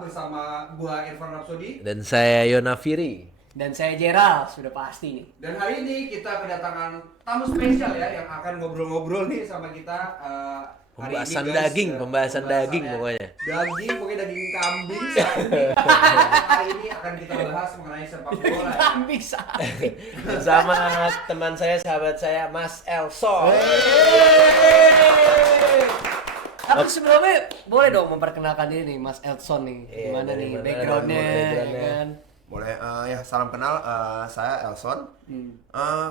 bersama gua Irfan Rapsodi. Dan saya Yona Firi. Dan saya Jeral, sudah pasti nih. Dan hari ini kita kedatangan tamu spesial ya yang akan ngobrol-ngobrol nih sama kita. Hari Pembahasan ini, guys, pembahasan daging pokoknya. Pokoknya daging kambing saat ini. Hari ini akan kita bahas mengenai sepak bola. Ya. Kambing sapi. Bersama teman saya, sahabat saya, Mas Elson. Tapi sebelumnya boleh dong memperkenalkan diri nih Mas Elson nih. Iya, Gimana dari nih mana, backgroundnya, backgroundnya. ya kan? Boleh, ya salam kenal, saya Elson.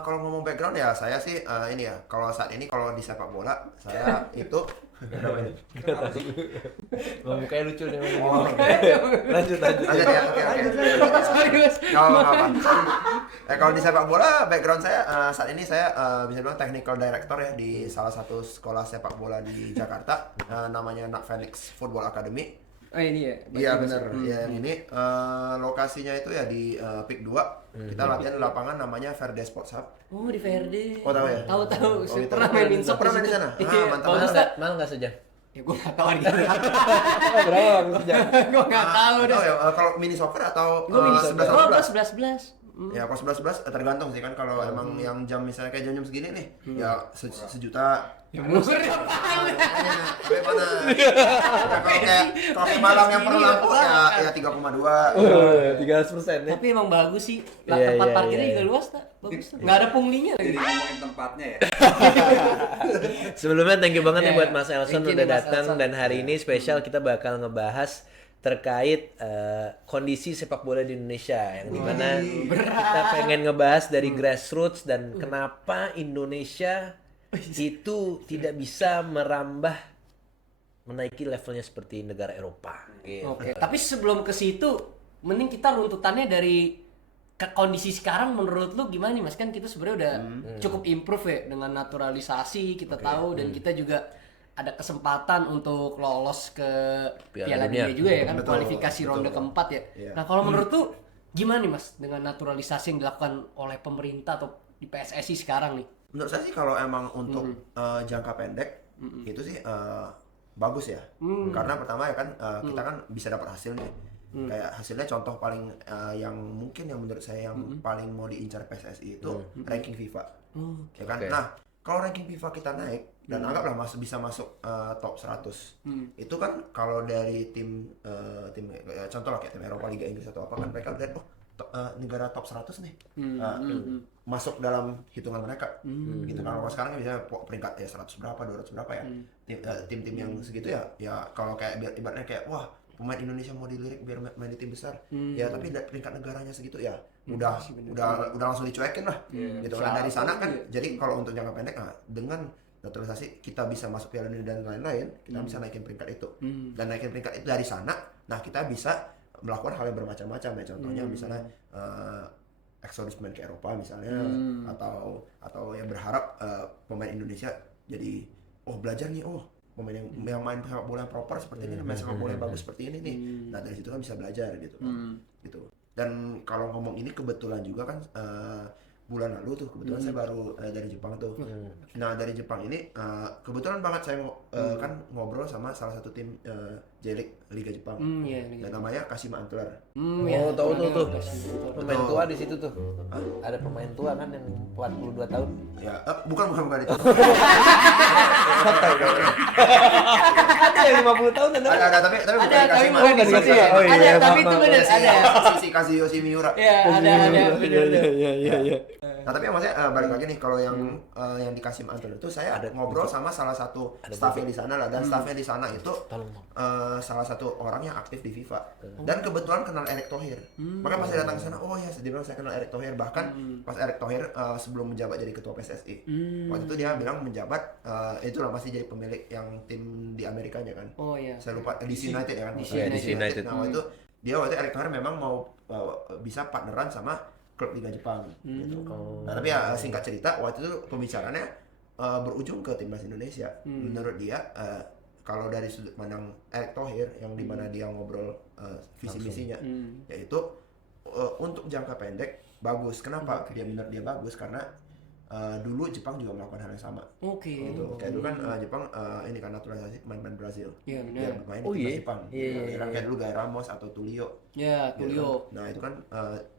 Kalau ngomong background ya saya sih ini ya, kalau saat ini kalau di sepak bola saya itu namanya. Mukanya lucu nih. Oh, Lanjut. lanjut ya, oke. Serius. Kalau di sepak bola background saya saat ini saya bisa bilang technical director ya di salah satu sekolah sepak bola di Jakarta, namanya Nak Phoenix Football Academy. Oh ini ya. Iya benar. Ya yang ini lokasinya itu ya di PIK 2. Kita latihan di lapangan namanya Verde Sports Hub. Oh di Verde. Oh, tahu ya? Tahu. Saya gitu. pernah main insop. Pernah main di sana? Iya. Mantap. Bagus, Mahal tak? nggak sejam? Ya gue nggak tahu harganya. Berapa sejam? Gue nggak tahu deh. Oh ya, kalau mini soccer atau Gue mini 11-11? 11. Ya kalau 11-11 tergantung sih kan, kalau emang yang jam misalnya kayak jam-jam segini nih ya sejuta. Ya murah apaan? Tapi mana? Kalau kayak malam yang perlu lampu ya 3,2. 300% ya. Tapi emang bagus sih. Iya, Tempat iya, parkirnya iya. juga luas tak? Bagus tuh. Nggak ada punglinya Jadi lagi. ngomongin tempatnya ya. Sebelumnya thank you banget nih Yeah. buat Mas Elson Thank you udah nih, Mas datang, Elson. dan hari ini spesial kita bakal ngebahas terkait kondisi sepak bola di Indonesia yang dimana kita pengen ngebahas dari grassroots dan kenapa Indonesia itu tidak bisa merambah menaiki levelnya seperti negara Eropa. Gitu. Oke, tapi sebelum ke situ, mending kita runtutannya dari ke kondisi sekarang menurut lu gimana nih Mas? Kan kita sebenarnya udah cukup improve ya dengan naturalisasi, kita tahu, dan kita juga ada kesempatan untuk lolos ke Piala Piala Dunia. Dunia juga ya kan, Betul, kualifikasi ronde betul. keempat ya. Iya. Nah kalau menurut tuh gimana nih Mas dengan naturalisasi yang dilakukan oleh pemerintah atau di PSSI sekarang nih? Menurut saya sih kalau emang untuk jangka pendek itu sih bagus ya. Karena pertama ya kan kita kan bisa dapat hasil nih. Kayak hasilnya contoh paling yang mungkin yang menurut saya yang paling mau diincar PSSI itu ranking FIFA. Ya kan? Oke. Nah, kalau ranking FIFA kita naik dan anggaplah bisa masuk top 100. Itu kan kalau dari tim contoh lah kayak tim Eropa, Liga Inggris atau apa kan mereka lihat negara top 100 nih. Masuk dalam hitungan mereka. Gitu kan. Kalau sekarang bisa peringkat ya 100 berapa, 200 berapa ya. Tim-tim yang segitu ya kalau kayak ibaratnya kayak wah, pemain Indonesia mau dilirik biar main di tim besar. Ya tapi peringkat negaranya segitu ya udah langsung dicuekin lah. Gitu kan dari sana kan. Jadi kalau untuk jangka pendek dengan naturalisasi kita bisa masuk Piala Dunia dan lain-lain, kita bisa naikin peringkat itu. Dan naikin peringkat itu dari sana, nah kita bisa melakukan hal yang bermacam-macam ya. Contohnya misalnya eksodus main ke Eropa misalnya, atau yang berharap pemain Indonesia jadi belajar nih, pemain yang main sepak bola yang proper seperti ini, main sepak bola yang bagus seperti ini nih. Nah dari situ kan bisa belajar gitu kan. Gitu. Dan kalau ngomong ini kebetulan juga kan bulan lalu tuh kebetulan saya baru dari Jepang tuh. Nah dari Jepang ini kebetulan banget saya kan ngobrol sama salah satu tim J-League Liga Jepang. Iya. Dan namanya Kashima Antler. Oh, tahu tuh. Pemain Betul. tua di situ tuh. Ada pemain tua kan yang 42 tahun. Ya bukan itu. Ada yang 50 tahun ada. ada tapi bukan Ada, tapi Kashima. bukan di situ ya. Oh, iya, Ada, tapi maaf, itu maaf. benar ada. Si Kazuyoshi Miura. Ya, ada. Iya. Nah tapi maksudnya balik lagi nih kalau yang di Kashima Antler itu saya ada ngobrol sama salah satu staffnya di sana lah, dan staffnya di sana itu salah satu orang yang aktif di FIFA dan kebetulan kenal Erick Thohir. Makanya pas saya datang ke sana, dia bilang saya kenal Erick Thohir, bahkan pas Erick Thohir sebelum menjabat jadi ketua PSSI. Waktu itu dia bilang menjabat itulah masih jadi pemilik yang tim di Amerikanya kan. Oh iya. Saya lupa DC United ya kan. DC United. Nah waktu itu Erick Thohir memang mau bisa partneran sama klub Liga Jepang gitu. Nah tapi ya singkat cerita waktu itu pembicaraannya berujung ke timnas Indonesia. Menurut dia kalau dari sudut pandang Erick Thohir yang dimana dia ngobrol visi misinya, yaitu untuk jangka pendek bagus. Kenapa? Dia menurut dia bagus karena dulu Jepang juga melakukan hal yang sama. Oke. Gitu. Kayak dulu kan Jepang ini kan naturalisasi pemain-pemain Brazil. Iya, benar. Biar bermain Oh, di timnas iya? Jepang. Iya, iya, Kira kayak dulu Guy Ramos atau Tulio. Ya, Gitu Tulio. kan. Nah itu kan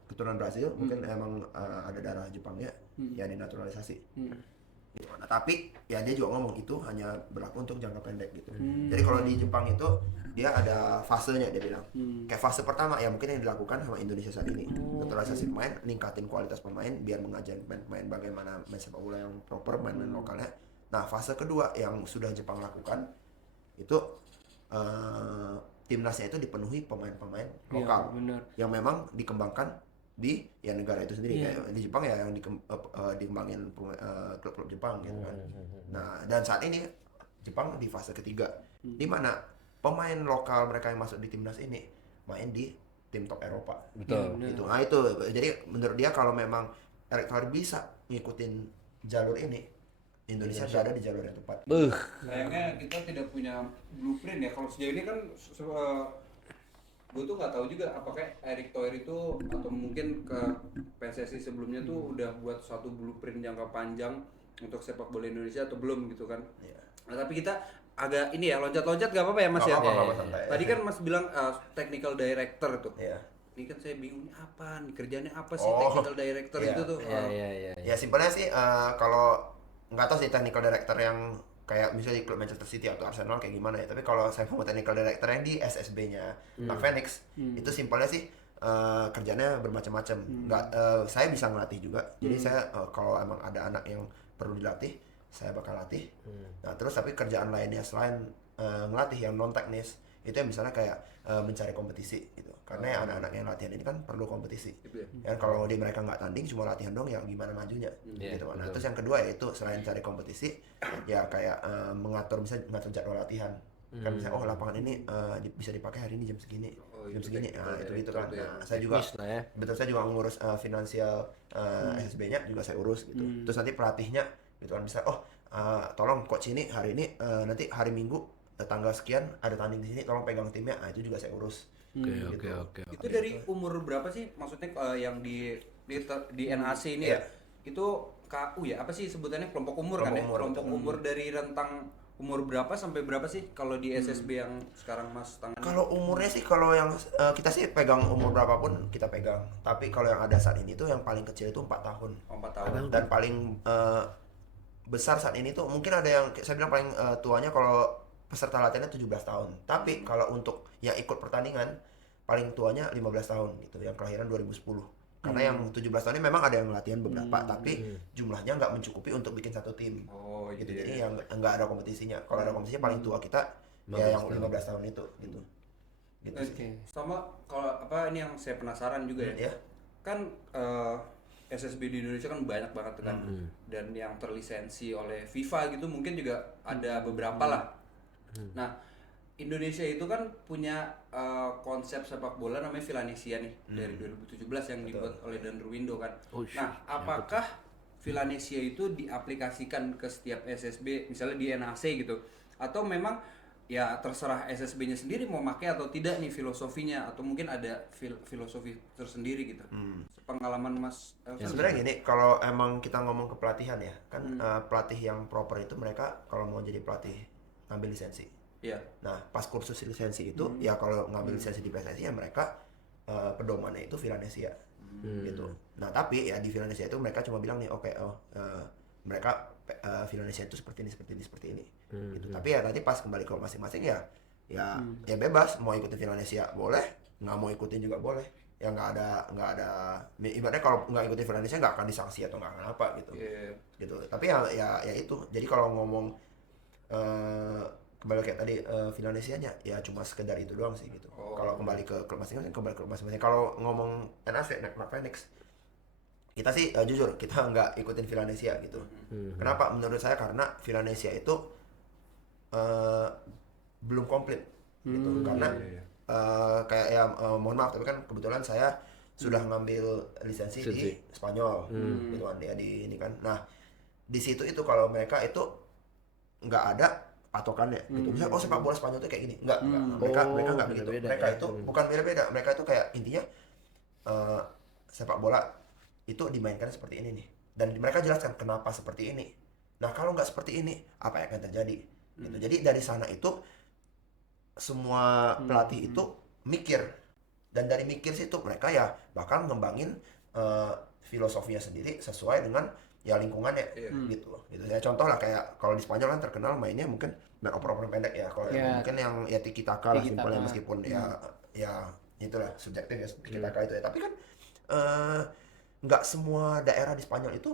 keturunan Brazil, mungkin emang ada darah Jepangnya, ya dinaturalisasi. Gitu. Nah, tapi ya dia juga ngomong itu hanya berlaku untuk jangka pendek gitu. Jadi kalau di Jepang itu dia ada fasenya, dia bilang. Kayak fase pertama ya mungkin yang dilakukan sama Indonesia saat ini. Naturalisasi pemain, ningkatin kualitas pemain biar mengajarkan pemain bagaimana main sepak bola yang proper, main-main lokalnya. Nah, fase kedua yang sudah Jepang lakukan itu timnasnya itu dipenuhi pemain-pemain lokal benar. yang memang dikembangkan di ya negara itu sendiri. Iya. Kayak di Jepang ya yang dikembangin klub-klub Jepang gitu kan. Nah, dan saat ini Jepang di fase ketiga di mana pemain lokal mereka yang masuk di timnas ini main di tim top Eropa. Betul. Gitu. Nah, itu jadi menurut dia kalau memang Erick Thohir bisa ngikutin jalur ini, Indonesia berada di jalur yang tepat. Sayangnya kita tidak punya blueprint ya. Kalau sejauh ini kan gue tuh nggak tahu juga apakah Erick Thohir itu atau mungkin ke PSSI sebelumnya tuh udah buat suatu blueprint jangka panjang untuk sepak bola Indonesia atau belum gitu kan. Iya. Nah, tapi kita agak ini ya loncat-loncat gak apa-apa ya Mas ya. Nggak apa-apa, santai. Tadi kan Mas bilang technical director tuh. Iya. Ini kan saya bingung ini apa nih kerjanya apa sih Oh, technical director iya, itu tuh. Iya. Ya simpelnya sih kalau nggak tahu sih technical director yang kayak misalnya di klub Manchester City atau Arsenal kayak gimana ya. Tapi kalau saya ngomong technical director yang di SSB-nya Mark Phoenix itu simpelnya sih kerjanya bermacam-macam. Nggak saya bisa ngelatih juga. Jadi saya kalau emang ada anak yang perlu dilatih, saya bakal latih. Nah terus tapi kerjaan lainnya selain ngelatih yang non teknis itu yang misalnya kayak mencari kompetisi gitu. Karena ya anak-anak yang latihan ini kan perlu kompetisi. Ya kalau di mereka nggak tanding cuma latihan dong ya gimana majunya gitu. Nah terus yang kedua yaitu selain cari kompetisi ya kayak mengatur ngatur jadwal latihan. Kan misalnya lapangan ini bisa dipakai hari ini jam segini. Jam segini. Nah itu gitu kan. Nah, saya juga Teknis lah ya. betul saya juga ngurus finansial SSB-nya juga saya urus gitu. Terus nanti pelatihnya gitu kan bisa tolong coach ini hari ini nanti hari Minggu tanggal sekian ada tanding di sini tolong pegang timnya. Nah itu juga saya urus. Oke. Itu dari umur berapa sih maksudnya yang di NAC ini ya? Itu KU ya? Apa sih sebutannya kelompok umur kan ya? Kelompok umur dari rentang umur berapa sampai berapa sih kalau di SSB yang sekarang Mas tangani? Kalau umurnya sih kalau yang kita sih pegang umur berapapun kita pegang. Tapi kalau yang ada saat ini tuh yang paling kecil itu 4 tahun. 4 tahun. Dan paling besar saat ini tuh mungkin ada yang saya bilang paling tuanya kalau peserta latihannya 17 tahun. Tapi kalau untuk yang ikut pertandingan paling tuanya 15 tahun gitu, yang kelahiran 2010. Karena yang 17 tahun ini memang ada yang latihan beberapa, tapi jumlahnya nggak mencukupi untuk bikin satu tim. Oh, gitu. iya. Jadi yang nggak ada kompetisinya. Kalau ada kompetisinya paling tua kita ya yang 15 tahun itu gitu. Gitu sih. Sama kalau apa ini yang saya penasaran juga ya. Ya. Kan SSB di Indonesia kan banyak banget kan. Dan yang terlisensi oleh FIFA gitu mungkin juga ada beberapa lah. Nah, Indonesia itu kan punya konsep sepak bola namanya Villanesia nih dari 2017 yang dibuat oleh Dan Ruwindo kan. Nah, apakah Villanesia itu diaplikasikan ke setiap SSB misalnya di NAC gitu? Atau memang ya terserah SSB-nya sendiri mau pakai atau tidak nih filosofinya atau mungkin ada filosofi tersendiri gitu. Pengalaman Mas Elvan? Sebenarnya gini, kalau emang kita ngomong ke pelatihan ya, kan pelatih yang proper itu mereka kalau mau jadi pelatih ngambil lisensi. Iya. Nah, pas kursus lisensi itu ya kalau ngambil lisensi di PSSI ya mereka pedomannya itu Villanesia. Gitu. Nah, tapi ya di Villanesia itu mereka cuma bilang nih, mereka Villanesia itu seperti ini. Gitu. Tapi ya nanti pas kembali ke masing-masing ya bebas mau ikutin Villanesia boleh, nggak mau ikutin juga boleh. Ya nggak ada ibaratnya kalau nggak ikutin Villanesia nggak akan disanksi atau nggak akan apa gitu. Gitu. Tapi ya itu. Jadi kalau ngomong kembali kayak tadi Villanesia-nya ya cuma sekedar itu doang sih gitu. Kalau kembali ke klub masing-masing Kalau ngomong NAC Mark Phoenix kita sih jujur kita nggak ikutin Villanesia gitu. Kenapa? Menurut saya karena Villanesia itu belum komplit gitu. Karena kayak ya mohon maaf tapi kan kebetulan saya sudah ngambil lisensi di Spanyol gitu kan ya di ini kan. Nah di situ itu kalau mereka itu nggak ada patokannya gitu. Misalnya sepak bola Spanyol itu kayak gini. Enggak. Mereka enggak begitu. Mereka itu bukan beda-beda. Mereka itu kayak intinya sepak bola itu dimainkan seperti ini nih. dan mereka jelaskan kenapa seperti ini. Nah kalau nggak seperti ini apa yang akan terjadi gitu. Jadi dari sana itu semua pelatih itu mikir, dan dari mikir situ mereka ya bakal ngembangin filosofinya sendiri sesuai dengan ya lingkungannya gitu. Ya contoh lah kayak kalau di Spanyol kan terkenal mainnya mungkin main oper-oper pendek ya. Kalau mungkin yang ya tiki taka lah simpelnya, meskipun ya itulah subjektif ya tiki taka itu ya. Tapi kan nggak semua daerah di Spanyol itu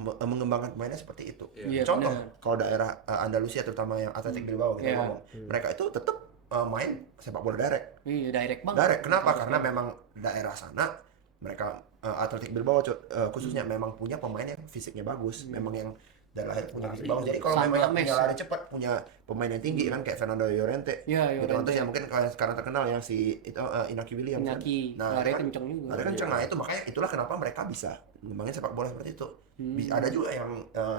mengembangkan pemainnya seperti itu. Contoh kalau daerah Andalusia terutama yang Athletic Bilbao kita ngomong, mereka itu tetap main sepak bola direct. Iya, direct banget. Direct. Kenapa? Karena memang daerah sana mereka Athletic Bilbao khususnya memang punya pemain yang fisiknya bagus, memang yang dari lahir punya fisik bagus. Jadi kalau memang yang punya lari cepat, punya pemain yang tinggi kan kayak Fernando Llorente. Gitu. Terus yang mungkin kalau sekarang terkenal yang si itu Inaki Williams. Inaki. Nah, lari kan, kenceng juga. lari kenceng. Nah, itu makanya itulah kenapa mereka bisa ngembangin sepak bola seperti itu. Ada juga yang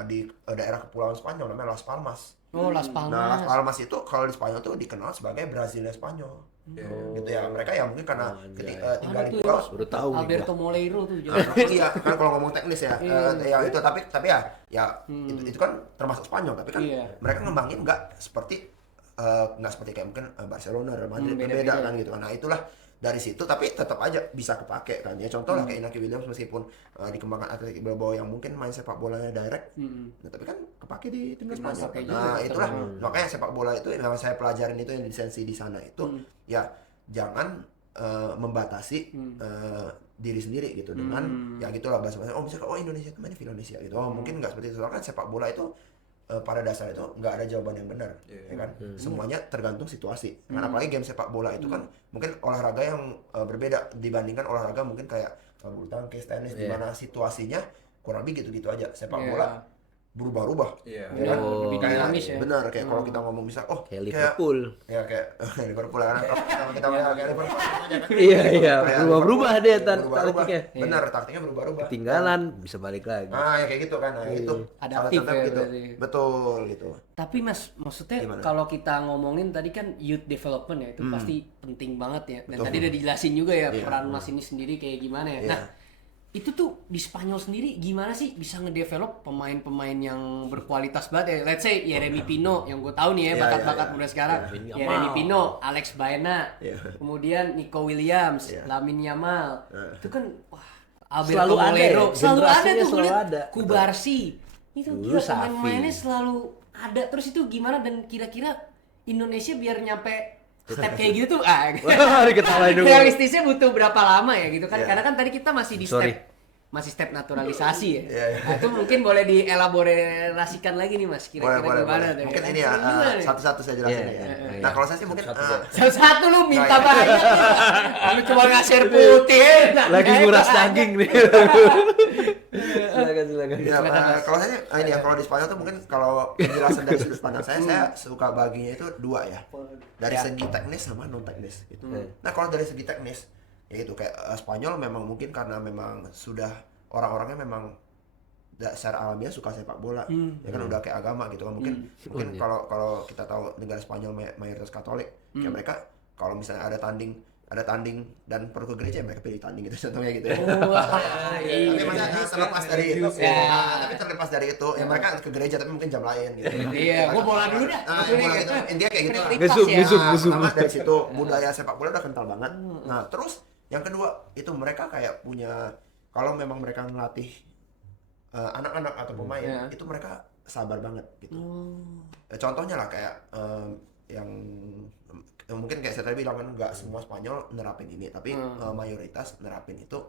di daerah kepulauan Spanyol namanya Las Palmas. Oh, Las Palmas. Nah, Las Palmas itu kalau di Spanyol tuh dikenal sebagai Brazilnya Spanyol. Gitu ya. Mereka ya mungkin karena tinggal di pulau. Baru tahu nih Alberto Moleiro tuh. Iya, kan kalau ngomong teknis ya. Ya itu tapi ya itu kan termasuk Spanyol, tapi kan mereka ngembangin nggak seperti kayak mungkin Barcelona, Real Madrid, beda kan gitu. Nah, itulah dari situ, tapi tetap aja bisa kepake kan ya. Contoh lah kayak Inaki Williams meskipun dikembangkan Athletic Bilbao yang mungkin main sepak bolanya direct, nah, tapi kan kepake di timnas Spanyol. Nah itulah makanya sepak bola itu yang saya pelajarin itu yang lisensi di sana itu ya jangan membatasi diri sendiri gitu dengan ya gitulah bahasa misalkan Indonesia itu main di Indonesia gitu, mungkin nggak seperti itu. Soalnya kan sepak bola itu pada dasarnya itu nggak ada jawaban yang benar, ya kan? Semuanya tergantung situasi. Karena apalagi game sepak bola itu kan mungkin olahraga yang berbeda dibandingkan olahraga mungkin kayak bulu tangkis, tenis, di mana situasinya kurang lebih gitu-gitu aja. Sepak bola berubah-ubah, Iya. ya kan? Lebih dinamis ya. Benar, kayak kalau kita ngomong misal, kayak Liverpool. kayak Liverpool kan, kalau kita kayak Liverpool aja kan. Iya, Kayak berubah-berubah dia berubah-ubah. taktiknya. Benar, taktiknya berubah-ubah. Ketinggalan bisa balik lagi. Nah, ya kayak gitu kan. Nah, itu Adaptif salah satu ya, gitu. berarti. Betul gitu. Tapi Mas, maksudnya Gimana? kalau kita ngomongin tadi kan youth development ya, itu pasti penting banget ya. Dan tadi udah dijelasin juga ya peran Mas ini sendiri kayak gimana ya. Nah, itu tuh di Spanyol sendiri gimana sih bisa ngedevelop pemain-pemain yang berkualitas banget ya. Let's say Yeremy Pino yang gue tahu nih ya, bakat-bakat muda sekarang. Yeremy Pino, Alex Baena, kemudian Nico Williams, Lamine Yamal. Itu kan wah, Alberto Selalu ada ya, Moleiro, selalu ada generasinya tuh selalu kulit. ada. Kubarsi. Itu Dulu gila, Xavi. pemain-pemainnya selalu ada. Terus itu gimana dan kira-kira Indonesia biar nyampe step kayak gitu tuh Wah, diketawain dulu. realistisnya butuh berapa lama ya gitu kan? Karena kan tadi kita masih di step naturalisasi ya. Nah, itu mungkin boleh dielaborasikan lagi nih Mas. Kira-kira gimana tuh? Mungkin ini ya satu-satu saya jelasin ya. Nah, kalau saya sih mungkin satu lu minta banyak. Lu cuma ngasih putih. Lagi nguras daging nih. Silakan. ya, kalau saya ini ya kalau di Spanyol tuh mungkin kalau penjelasan dari sudut pandang saya suka baginya itu dua ya. Dari segi teknis sama non teknis gitu. Nah, kalau dari segi teknis ya itu kayak Spanyol memang mungkin karena memang sudah orang-orangnya memang secara alamiah suka sepak bola, ya kan udah kayak agama gitu kan. Mungkin kalau kita tahu negara Spanyol mayoritas Katolik, kayak mereka kalau misalnya ada tanding dan perlu ke gereja mereka pilih tanding gitu contohnya gitu ya. Tapi maksudnya terlepas dari itu, tapi terlepas dari itu ya mereka ke gereja tapi mungkin jam lain gitu. Iya, gua bola dulu dah. Nah, bola gitu. Intinya kayak gitu. Ngesum. Nah, dari situ budaya sepak bola udah kental banget. Nah, terus yang kedua itu mereka kayak punya, kalau memang mereka ngelatih anak-anak atau pemain itu mereka sabar banget gitu. Contohnya lah kayak yang mungkin kayak saya tadi bilang kan nggak semua Spanyol nerapin ini, tapi mayoritas nerapin itu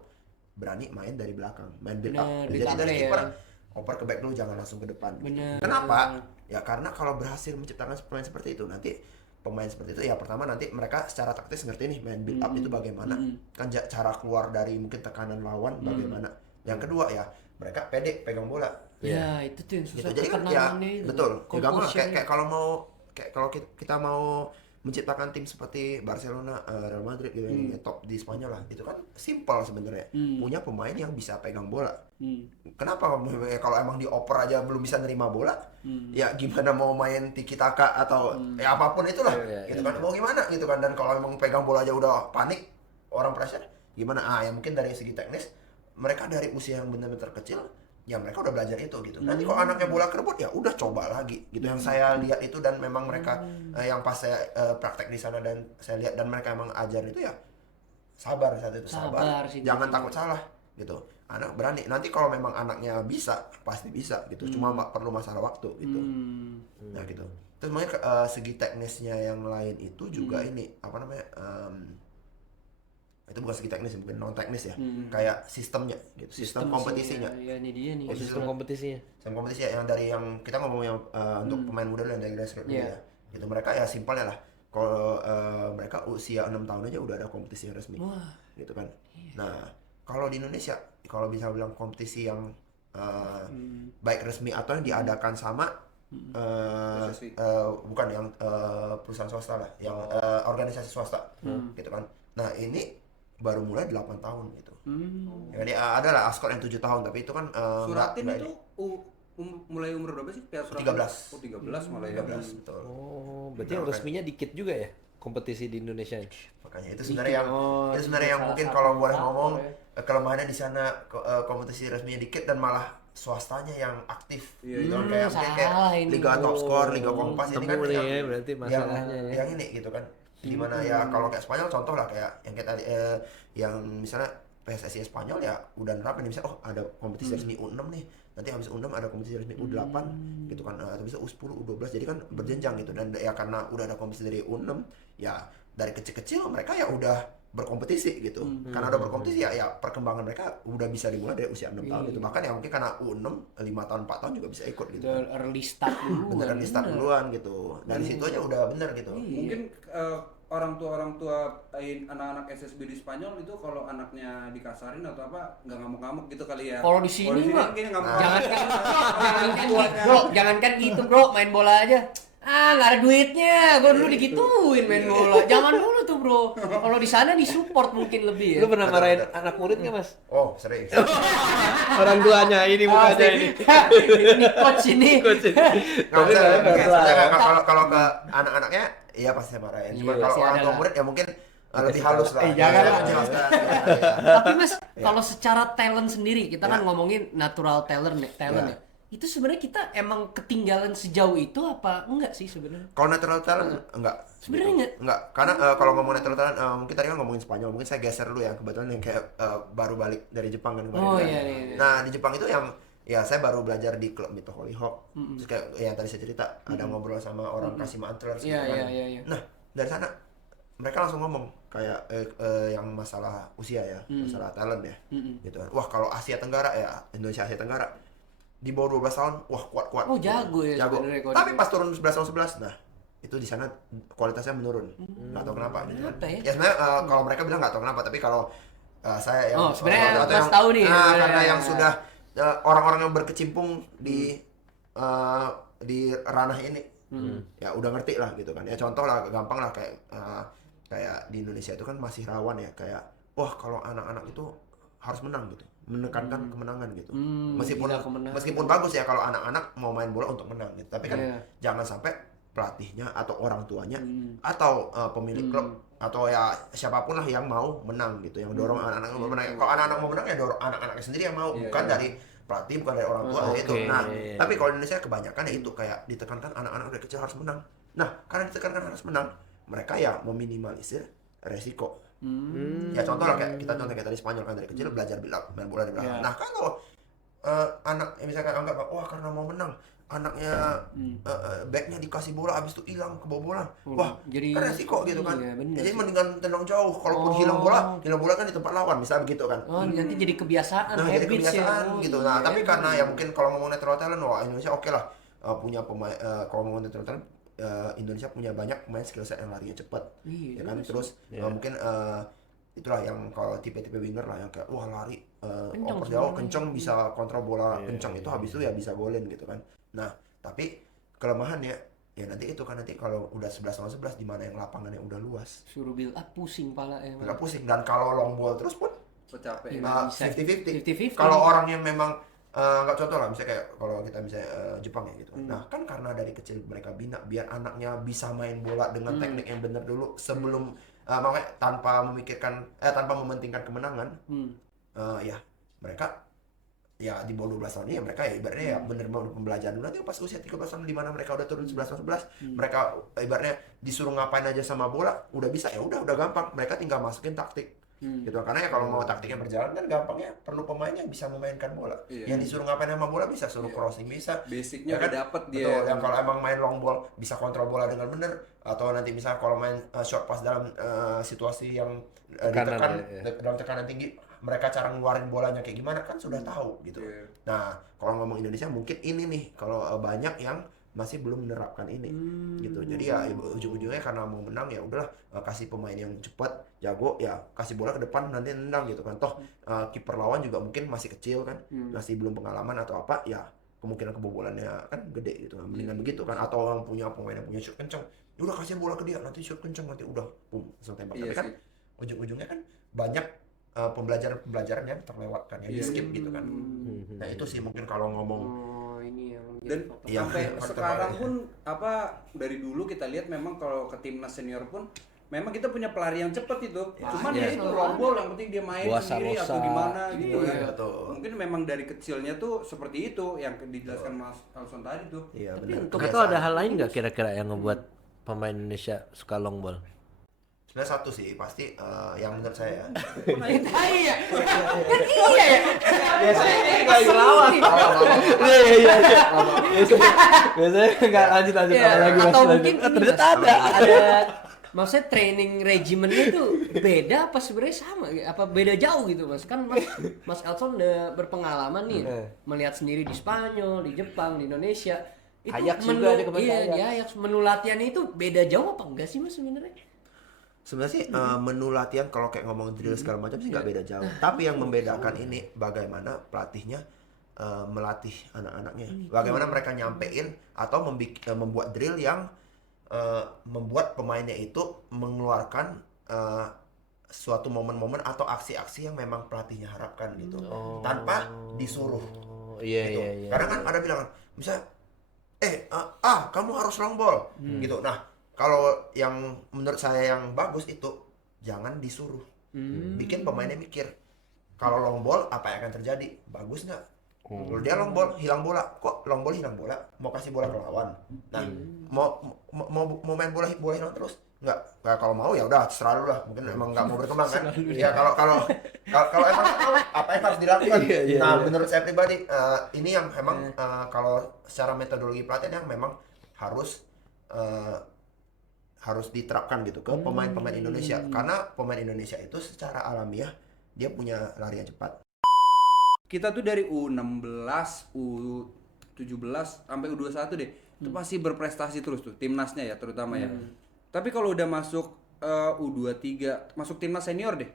berani main dari belakang, main build up. Jadi dari kiper oper ke back dulu, jangan langsung ke depan. Kenapa? Ya karena kalau berhasil menciptakan pemain seperti itu, nanti pemain seperti itu ya pertama nanti mereka secara taktis ngerti nih main build up itu bagaimana, kan cara keluar dari mungkin tekanan lawan bagaimana. Yang kedua ya mereka pede pegang bola. Ya itu tuh yang susah. Gitu. Jadi kan ya betul. Gampang kayak kalau kita mau menciptakan tim seperti Barcelona, Real Madrid gitu yang top di Spanyol lah, itu kan simpel sebenarnya. Punya pemain yang bisa pegang bola. Kenapa kalau emang dioper aja belum bisa nerima bola? Ya gimana mau main tiki taka atau ya apapun itulah. Gitu kan mau gimana gitu kan. Dan kalau emang pegang bola aja udah panik, orang pressure, gimana? Ya mungkin dari segi teknis mereka dari usia yang benar-benar kecil ya mereka udah belajar itu gitu. Nanti kalau anaknya bola kerebut ya udah coba lagi gitu. Yang saya lihat itu dan memang mereka yang pas saya praktek di sana dan saya lihat dan mereka emang ajar itu ya sabar saat itu Sabar sih, jangan takut salah gitu. Anak berani. Nanti kalau memang anaknya bisa pasti bisa gitu. Cuma perlu masalah waktu gitu. Nah gitu. Terus mungkin segi teknisnya yang lain itu juga ini apa namanya? Itu bukan segi teknis, mungkin non teknis ya. Kayak sistemnya gitu. Sistem kompetisinya. Ya, ini dia nih. Sistem kompetisinya. Sistem kompetisi yang dari yang kita ngomong yang untuk pemain muda dan dari grassroots ya. Gitu mereka ya simpelnya lah. Kalau mereka usia 6 tahun aja udah ada kompetisi yang resmi. Wah. Gitu kan. Nah, kalau di Indonesia kalau bisa bilang kompetisi yang baik resmi atau yang diadakan sama bukan yang perusahaan swasta lah, yang organisasi swasta. Gitu kan. Nah, ini baru mulai 8 tahun gitu. Jadi ada lah ASKOR yang 7 tahun tapi itu kan Suratin itu mulai umur berapa sih? Piala Suratin? 13. Oh, 13 malah ya. 13 betul. Oh, berarti yang resminya dikit juga ya kompetisi di Indonesia. Makanya itu sebenarnya yang mungkin kalau boleh ngomong kelemahannya di sana kompetisi resminya dikit dan malah swastanya yang aktif. Gitu kan kayak mungkin kayak Liga Top Score, Liga Kompas ini kan yang berarti masalahnya yang ini gitu kan. Dimana ya kalau kayak Spanyol contoh lah kayak yang kita yang misalnya PSSI Spanyol ya udah nerapin misalnya ada kompetisi resmi U6 nih, nanti habis U6 ada kompetisi resmi U8 gitu kan, atau bisa U10 U12 jadi kan berjenjang gitu. Dan ya karena udah ada kompetisi dari U6 ya dari kecil-kecil mereka ya udah berkompetisi gitu. Karena udah berkompetisi ya perkembangan mereka udah bisa dimulai dari usia 6 tahun gitu. Bahkan ya mungkin karena U6 5 tahun 4 tahun juga bisa ikut gitu. Early start dulu. Beneran di start duluan gitu. Dari situ aja udah bener gitu. Mungkin orang tua anak-anak SSB di Spanyol itu kalau anaknya dikasarin atau apa nggak ngamuk-ngamuk gitu kali ya. Kalau di sini mah mungkin ngamuk. jangankan gitu bro, main bola aja. Nggak ada duitnya, gue dulu digituin main bola. Zaman dulu tuh bro. Kalau di sana disupport mungkin lebih ya. Lu pernah marahin anak murid nggak Mas? Oh sering. Orang tuanya ini bukannya ini. Ini coach ini. Kalau ke anak-anaknya iya pasti saya marahin. Cuma kalau orang tua murid ya mungkin lebih halus lah. Jangan lah. Jelaskan. Tapi Mas, kalau secara talent sendiri, kita kan ngomongin natural talent ya. Itu sebenarnya kita emang ketinggalan sejauh itu apa enggak sih sebenarnya? Kalau natural talent enggak. Sebenarnya enggak. Karena kalau ngomong natural talent mungkin tadi kan ngomongin Spanyol, mungkin saya geser dulu ya kebetulan yang kayak baru balik dari Jepang kan kemarin. Oh iya. Nah, di Jepang itu yang ya saya baru belajar di klub Mito Hollyhock. Terus kayak yang tadi saya cerita ada ngobrol sama orang Kashima Antlers gitu kan. Iya. Nah, dari sana mereka langsung ngomong kayak yang masalah usia ya, masalah talent ya. Gitu kan. Wah, kalau Asia Tenggara ya, Indonesia Asia Tenggara di bawah 12 tahun, wah kuat-kuat. Oh, jago ya jago. sebenarnya. Tapi pas turun 11 tahun 11, nah itu di sana kualitasnya menurun. Nggak tahu kenapa gitu kan. Ya sebenarnya kalau mereka bilang nggak tahu kenapa, tapi kalau saya yang sebenarnya atau Mas tahu nih. karena yang sudah orang-orang yang berkecimpung di ranah ini. Ya udah ngerti lah gitu kan. Ya contoh lah gampang lah kayak di Indonesia itu kan masih rawan ya kayak wah kalau anak-anak itu harus menang gitu. Menekankan kemenangan gitu. Meskipun bagus ya kalau anak-anak mau main bola untuk menang gitu. Tapi kan jangan sampai pelatihnya atau orang tuanya atau pemilik klub atau ya siapapun lah yang mau menang gitu, yang dorong anak-anak mau menang. Kalau anak-anak mau menang ya dorong anak-anaknya sendiri yang mau, bukan dari pelatih, bukan dari orang tua itu. Nah, tapi kalau di Indonesia kebanyakan ya itu kayak ditekankan anak-anak dari kecil harus menang. Nah, karena ditekankan harus menang, mereka ya meminimalisir resiko. Ya contoh lah kayak kita kayak tadi Spanyol kan dari kecil belajar main bola di belakang. Nah kalau anak misalkan anggap wah karena mau menang anaknya backnya dikasih bola abis itu hilang ke bola, wah jadi kan resiko gitu kan. Jadi mendingan tendang jauh, kalaupun hilang bola kan di tempat lawan misalnya begitu kan. Nanti jadi kebiasaan, nah jadi kebiasaan gitu. Nah tapi karena ya mungkin kalau ngomong natural talent, wah Indonesia oke lah punya pemain. Kalau ngomong natural talent Indonesia punya banyak pemain skill set yang larinya cepat, ya kan. Terus mungkin itulah yang kalau tipe-tipe winger lah yang kayak wah lari oper jauh kenceng, bisa kontrol bola kenceng, itu habis itu ya bisa golin gitu kan. Nah tapi kelemahannya ya nanti itu kan, nanti kalau udah 11 lawan 11 di mana yang lapangannya udah luas, suruh build up pusing pala nggak pusing. Dan kalau long ball terus pun capek 50-50. Kalau orang yang memang nggak contoh lah misalnya kayak kalau kita misalnya Jepang ya gitu. Nah kan karena dari kecil mereka bina biar anaknya bisa main bola dengan teknik yang benar dulu sebelum makanya tanpa memikirkan tanpa mementingkan kemenangan. Ya mereka ya di bawah 12 tahun ini ya mereka ya ibaratnya ya bener-bener pembelajaran dulu. Nanti pas usia 13 tahun di mana mereka udah turun 11 mereka ibaratnya disuruh ngapain aja sama bola udah bisa, ya udah gampang, mereka tinggal masukin taktik gitu. Karena ya kalau mau taktiknya berjalan kan gampangnya perlu pemain yang bisa memainkan bola. Yang disuruh ngapain sama bola bisa, suruh crossing bisa, basicnya ya udah kan? dapet dia. Betul, yang kalau emang main long ball bisa kontrol bola dengan bener, atau nanti misalnya kalau main short pass dalam situasi yang Tekanan, ditekan dalam tekanan tinggi, mereka cara ngeluarin bolanya kayak gimana kan sudah tahu gitu. Nah kalau ngomong Indonesia mungkin ini nih kalau banyak yang masih belum menerapkan ini gitu. Jadi ya ujung-ujungnya karena mau menang ya udahlah, kasih pemain yang cepat jago, ya kasih bola ke depan nanti nendang gitu kan. Toh kiper lawan juga mungkin masih kecil kan, masih belum pengalaman atau apa, ya kemungkinan kebobolannya kan gede gitu kan. Mendingan begitu kan, atau orang punya pemain yang punya shoot kenceng, ya udah kasih bola ke dia, nanti shoot kenceng, nanti udah langsung tembak. Tapi kan ujung-ujungnya kan banyak pembelajaran yang terlewatkan, yang di skip gitu kan. Nah itu sih mungkin kalau ngomong ini yang dan jadi sampai faktor sekarang lain. pun dari dulu kita lihat memang kalau ke timnas senior pun memang kita punya pelari yang cepat itu. Cuman ya itu long ball yang penting dia main sendiri atau gimana gitu kan. betul. Mungkin memang dari kecilnya tuul seperti itu yang dijelaskan Mas Alson tadi tuh. Iya Tapi benar. untuk Atau ada hal lain nggak kira-kira yang ngebuat pemain Indonesia suka long ball? Sebenarnya satu sih pasti yang menurut saya iya ya. Biasanya nggak dilawan. Iya. Biasanya nggak lanjut Ya, lagi. atau mungkin ini, ternyata Mas, ada maksudnya training regimennya tuh beda apa sebenarnya sama, apa beda jauh gitu Mas? Kan Mas Elson udah berpengalaman nih melihat sendiri di Spanyol, di Jepang, di Indonesia. Itu Ajax juga ada kemarin iya, Ajax. di Ajax menu latihannya itu beda jauh apa enggak sih Mas sebenarnya? sebenarnya sih menu latihan kalau kayak ngomong drill segala macam sih nggak beda jauh. Tapi yang membedakan ini bagaimana pelatihnya melatih anak-anaknya, bagaimana mereka nyampein atau membuat drill yang membuat pemainnya itu mengeluarkan suatu momen-momen atau aksi-aksi yang memang pelatihnya harapkan gitu, tanpa disuruh. Iya. Karena kan ada bilang misalnya kamu harus long ball gitu. Nah kalau yang menurut saya yang bagus itu jangan disuruh, bikin pemainnya mikir kalau long ball apa yang akan terjadi, bagus nggak? Kalau dia long ball hilang bola, kok long ball hilang bola, mau kasih bola ke lawan. Nah mau main bola hilang terus nggak? Nah, kalau mau ya udah terserah lu lah, mungkin emang nggak mau berkembang kan. Ya kalau emang tahu apa yang harus dilakukan. Nah menurut saya pribadi ini yang emang kalau secara metodologi pelatihan yang memang harus diterapkan gitu ke pemain-pemain Indonesia. Karena pemain Indonesia itu secara alamiah dia punya lari yang cepat. Kita tuh dari U16, U17 sampai U21 deh. Itu pasti berprestasi terus tuh timnasnya ya terutama ya. Tapi kalau udah masuk U23, masuk timnas senior deh.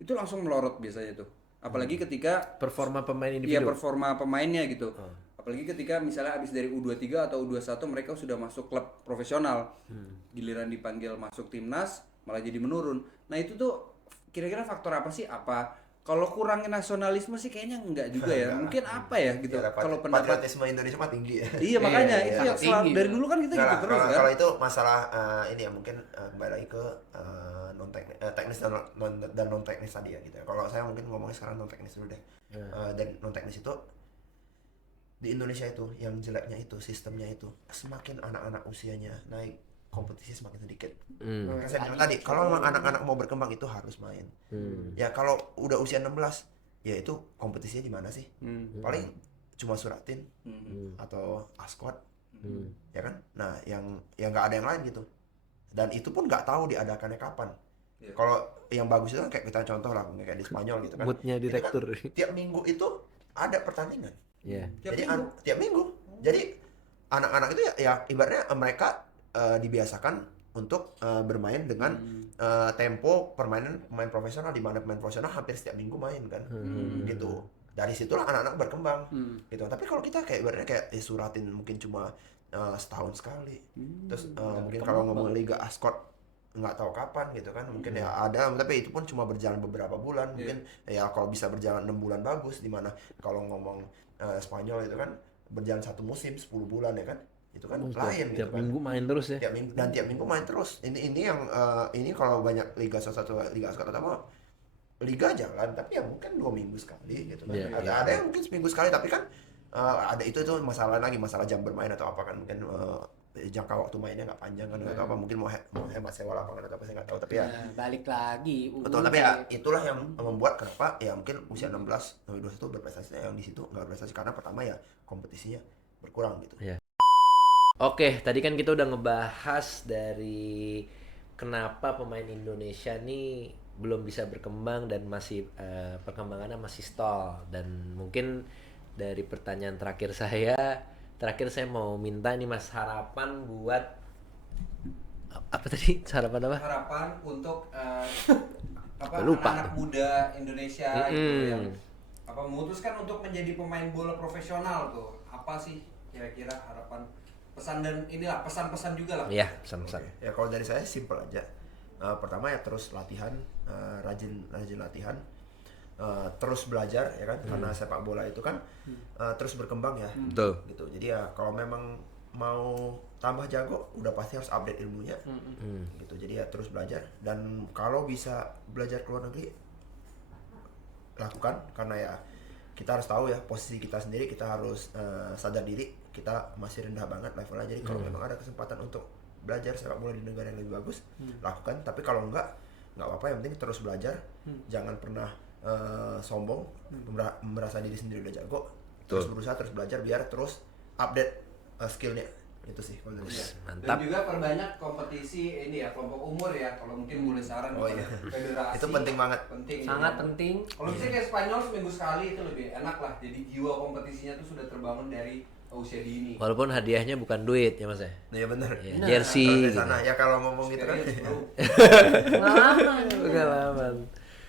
Itu langsung melorot biasanya tuh. Apalagi ketika Performa pemain iya individu. performa pemainnya gitu. Apalagi ketika misalnya habis dari U23 atau U21 mereka sudah masuk klub profesional. Giliran dipanggil masuk timnas malah jadi menurun. Nah itu tuh kira-kira faktor apa sih? Apa kalau kurangin nasionalisme sih kayaknya enggak juga ya. Mungkin apa ya gitu. Ya, Kalau pendapat patriotisme Indonesia mah tinggi ya. iya makanya Iya, itu yang tinggi. dari dulu kan kita gitu terus kan. Kalau itu masalah ini ya mungkin kembali lagi ke non teknis dan non teknis tadi ya gitu ya. Kalau saya mungkin ngomongnya sekarang non teknis dulu deh. Dan non teknis itu di Indonesia itu yang jeleknya itu sistemnya itu semakin anak-anak usianya naik kompetisi semakin sedikit. Karena saya bilang tadi kalau memang anak-anak mau berkembang itu harus main. Ya kalau udah usia 16 ya itu kompetisinya di mana sih? Paling cuma suratin atau askot. Ya kan? Nah, yang nggak ada yang lain gitu. Dan itu pun nggak tahu diadakannya kapan. Kalau yang bagus itu kan kayak kita contoh lah kayak di Spanyol gitu kan. Moodnya direktur. Itu kan, tiap minggu itu ada pertandingan. Iya. Jadi tiap minggu. Jadi anak-anak itu ya ibaratnya mereka dibiasakan untuk bermain dengan tempo permainan pemain profesional, di mana pemain profesional hampir setiap minggu main kan. Gitu. Dari situlah anak-anak berkembang. Gitu. Tapi kalau kita kayak ibaratnya kayak suratin mungkin cuma setahun sekali. Terus mungkin kalau ngomong Liga Ascot nggak tahu kapan gitu kan, mungkin ya ada, tapi itu pun cuma berjalan beberapa bulan. Mungkin ya kalau bisa berjalan 6 bulan bagus, dimana kalau ngomong Spanyol itu kan berjalan 1 musim 10 bulan ya kan, itu kan lain gitu Tiap kan. minggu main terus ya. Tiap minggu main terus. Ini yang ini kalau banyak liga salah satu liga sekarang apa liga jalan, tapi ya mungkin 2 minggu sekali gitu kan. Iya, Ada yang mungkin seminggu sekali, tapi kan ada itu masalah lagi, masalah jam bermain atau apa kan, mungkin jangka waktu mainnya nggak panjang kan atau apa, mungkin mau hemat sewa lapangan atau apa saya nggak tahu, tapi ya Nah, balik lagi. betul, tapi ya itulah yang membuat kenapa ya mungkin usia 16 sampai 21 berprestasi, yang di situ nggak berprestasi karena pertama ya kompetisinya berkurang gitu. Iya. Oke, tadi kan kita udah ngebahas dari kenapa pemain Indonesia nih belum bisa berkembang dan masih perkembangannya masih stall. Dan mungkin dari pertanyaan terakhir saya mau minta nih Mas, harapan buat apa tadi? Harapan apa? Harapan untuk Lupa. anak muda Indonesia gitu yang memutuskan untuk menjadi pemain bola profesional tuh. Apa sih kira-kira harapan, pesan dan inilah pesan-pesan juga lah. Iya, pesan-pesan. Ya kalau dari saya simple aja. Pertama ya terus latihan, rajin latihan, terus belajar ya kan, karena sepak bola itu kan terus berkembang ya. Betul. Gitu. Jadi ya kalau memang mau tambah jago, udah pasti harus update ilmunya. Gitu. Jadi ya terus belajar, dan kalau bisa belajar ke luar negeri lakukan, karena ya kita harus tahu ya posisi kita sendiri, kita harus sadar diri kita masih rendah banget levelnya. Jadi kalau memang ada kesempatan untuk belajar sepak bola di negara yang lebih bagus, lakukan. Tapi kalau nggak apa-apa, yang penting terus belajar, jangan pernah sombong, merasa diri sendiri udah jago, terus berusaha, terus belajar biar terus update skillnya. Itu sih kalau dari saya. Dan Mantap. juga perbanyak kompetisi ini ya, kelompok umur ya, kalau mungkin boleh saran Iya. federasi. Itu penting banget. Penting. sangat ya. penting. Kalau misalnya kayak Spanyol seminggu sekali itu lebih enak lah. Jadi jiwa kompetisinya tuh sudah terbangun dari usia dini. Walaupun hadiahnya bukan duit ya Mas ya. Iya benar. Ya, Benar. jersey Kalau di gitu. sana ya kalau ngomong gitu kan. Experience, bro. Pengalaman. Pengalaman.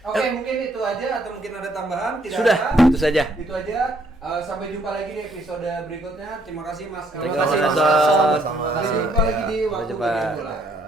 Oke, mungkin itu aja atau mungkin ada tambahan? Tidak Sudah, ada. itu saja. Itu aja. Sampai jumpa lagi di episode berikutnya. Terima kasih Mas. Terima kasih, Mas. Sama-sama. Sampai jumpa lagi di Sampai waktu jumpa. berikutnya.